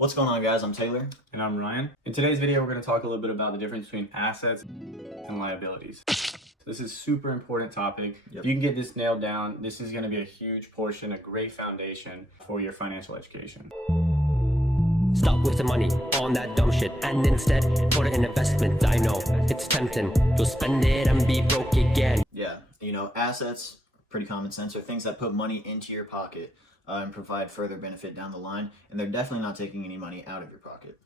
What's going on, guys? I'm Taylor. And I'm Ryan. In today's video, we're going to talk a little bit about the difference between assets and liabilities. This is a super important topic. Yep. If you can get this nailed down, this is going to be a huge portion, a great foundation for your financial education. Stop wasting money on that dumb shit and instead put it in investment. I know it's tempting. You'll spend it and be broke again. Yeah, assets, pretty common sense, are things that put money into your pocket and provide further benefit down the line, and they're definitely not taking any money out of your pocket.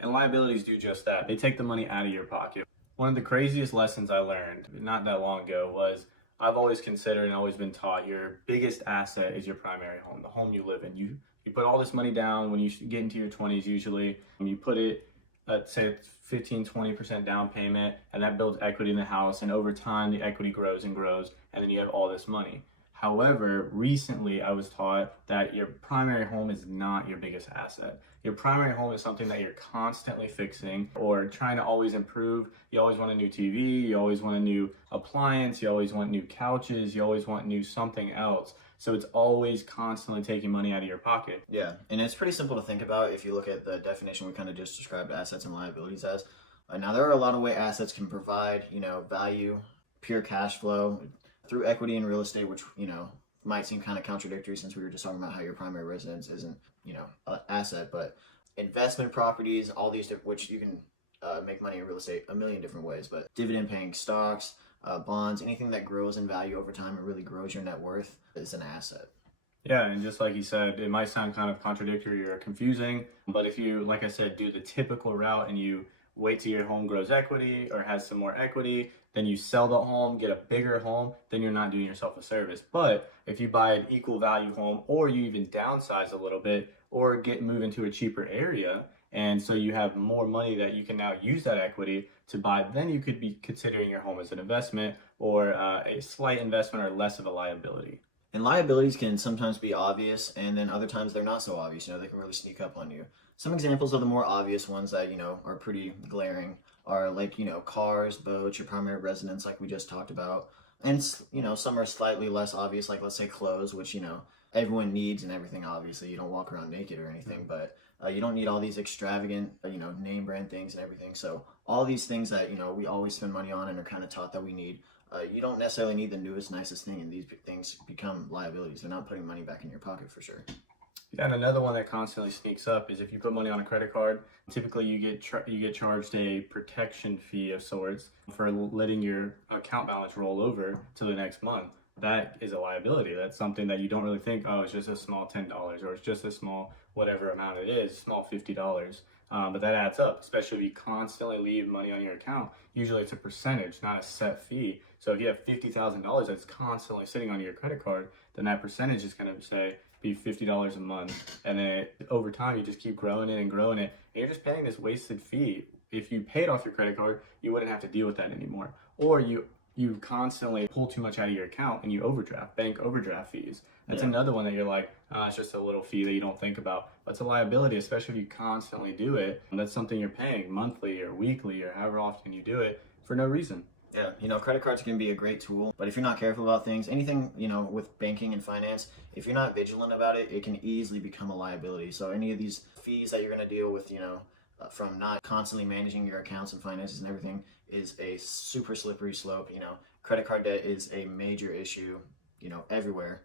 And liabilities do just that. They take the money out of your pocket. One of the craziest lessons I learned not that long ago was I've always considered and always been taught your biggest asset is your primary home, the home you live in. You put all this money down when you get into your 20s usually. You put it, let's say it's 15-20% down payment, and that builds equity in the house, and over time the equity grows and grows, and then you have all this money. However, recently I was taught that your primary home is not your biggest asset. Your primary home is something that you're constantly fixing or trying to always improve. You always want a new TV, you always want a new appliance, you always want new couches, you always want new something else. So it's always constantly taking money out of your pocket. Yeah, and it's pretty simple to think about if you look at the definition we kind of just described assets and liabilities as. Now, there are a lot of ways assets can provide, value, pure cash flow, through equity in real estate, which, might seem kind of contradictory since we were just talking about how your primary residence isn't, an asset, but investment properties, all these different, which you can make money in real estate a million different ways, but dividend paying stocks, bonds, anything that grows in value over time and really grows your net worth is an asset. Yeah, and just like you said, it might sound kind of contradictory or confusing, but if you, like I said, do the typical route and you wait till your home grows equity or has some more equity, then you sell the home, get a bigger home, then you're not doing yourself a service. But if you buy an equal value home, or you even downsize a little bit, or move into a cheaper area, and so you have more money that you can now use that equity to buy, then you could be considering your home as an investment or a slight investment or less of a liability. And liabilities can sometimes be obvious, and then other times they're not so obvious. They can really sneak up on you. Some examples of the more obvious ones that, are pretty glaring are like, cars, boats, your primary residence, like we just talked about. And, some are slightly less obvious, like let's say clothes, which, everyone needs and everything, obviously. You don't walk around naked or anything, but you don't need all these extravagant, name brand things and everything. So all these things that, we always spend money on and are kind of taught that we need, you don't necessarily need the newest, nicest thing, and these things become liabilities. They're not putting money back in your pocket for sure. Yeah, and another one that constantly sneaks up is if you put money on a credit card, typically you get charged a protection fee of sorts for letting your account balance roll over to the next month. That is a liability. That's something that you don't really think, oh, it's just a small $10 or it's just a small whatever amount it is, small $50. But that adds up, especially if you constantly leave money on your account. Usually it's a percentage, not a set fee. So if you have $50,000 that's constantly sitting on your credit card, then that percentage is going to be $50 a month. And then over time, you just keep growing it and growing it. And you're just paying this wasted fee. If you paid off your credit card, you wouldn't have to deal with that anymore. Or you constantly pull too much out of your account and you overdraft, bank overdraft fees. That's another one that you're like, it's just a little fee that you don't think about. But it's a liability, especially if you constantly do it. And that's something you're paying monthly or weekly or however often you do it for no reason. Yeah, credit cards can be a great tool, but if you're not careful about things, anything, with banking and finance, if you're not vigilant about it, it can easily become a liability. So any of these fees that you're going to deal with, from not constantly managing your accounts and finances and everything is a super slippery slope. Credit card debt is a major issue, everywhere.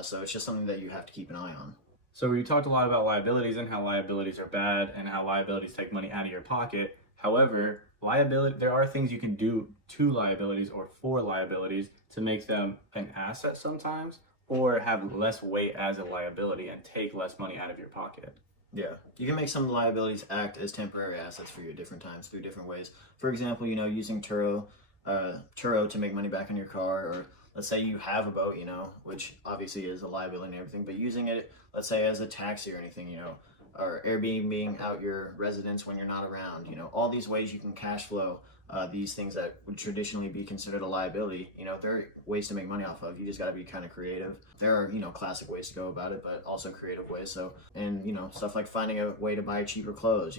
So it's just something that you have to keep an eye on. So we talked a lot about liabilities and how liabilities are bad and how liabilities take money out of your pocket. However, there are things you can do to liabilities or for liabilities to make them an asset sometimes or have less weight as a liability and take less money out of your pocket. Yeah, you can make some liabilities act as temporary assets for you at different times through different ways. For example, using Turo to make money back on your car, or let's say you have a boat, which obviously is a liability and everything, but using it, let's say as a taxi or anything, or Airbnb out your residence when you're not around, all these ways you can cash flow these things that would traditionally be considered a liability. There are ways to make money off of. You just got to be kind of creative. There are, classic ways to go about it, but also creative ways. So, and, stuff like finding a way to buy cheaper clothes,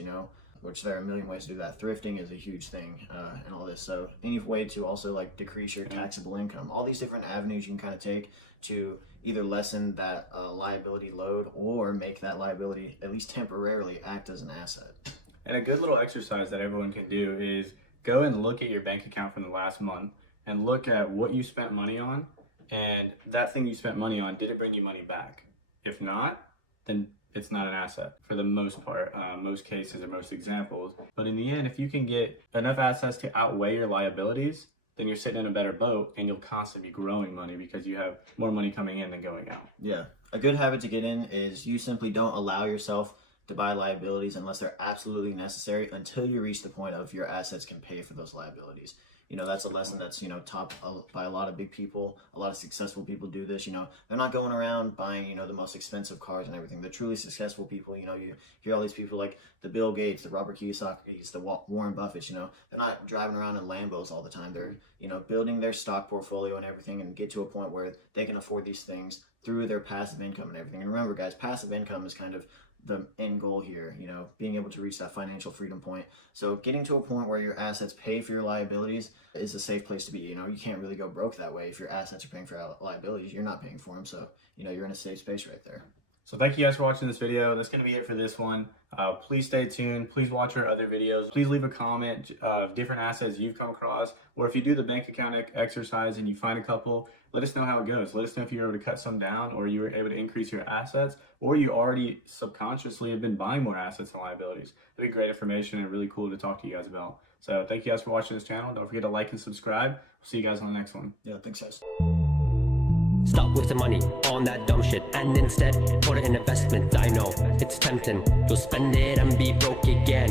which there are a million ways to do that. Thrifting is a huge thing, and all this. So any way to also like decrease your taxable income, all these different avenues you can kind of take to either lessen that liability load or make that liability at least temporarily act as an asset. And a good little exercise that everyone can do is go and look at your bank account from the last month and look at what you spent money on, and that thing you spent money on, did it bring you money back? If not, then it's not an asset for the most part, most cases or most examples. But in the end, if you can get enough assets to outweigh your liabilities, then you're sitting in a better boat and you'll constantly be growing money because you have more money coming in than going out. Yeah. A good habit to get in is you simply don't allow yourself to buy liabilities unless they're absolutely necessary until you reach the point of your assets can pay for those liabilities. You know, that's a lesson that's, you know, taught by a lot of big people. A lot of successful people do this. You know, they're not going around buying, you know, the most expensive cars and everything. The truly successful people, you know, you hear all these people like the Bill Gates, the Robert Kiyosaki, the Warren Buffett, you know, they're not driving around in Lambos all the time. They're, you know, building their stock portfolio and everything and get to a point where they can afford these things through their passive income and everything. And remember, guys, passive income is kind of the end goal here, you know, being able to reach that financial freedom point. So getting to a point where your assets pay for your liabilities is a safe place to be. You know, you can't really go broke that way. If your assets are paying for liabilities, you're not paying for them. So, you know, you're in a safe space right there. So thank you guys for watching this video. That's going to be it for this one. Please stay tuned. Please watch our other videos. Please leave a comment of different assets you've come across. Or if you do the bank account exercise and you find a couple, let us know how it goes. Let us know if you were able to cut some down, or you were able to increase your assets, or you already subconsciously have been buying more assets and liabilities. That'd be great information and really cool to talk to you guys about. So thank you guys for watching this channel. Don't forget to like and subscribe. We'll see you guys on the next one. Yeah, thanks, guys. Stop wasting money on that dumb shit and instead put it in investment. I know it's tempting, you'll spend it and be broke again.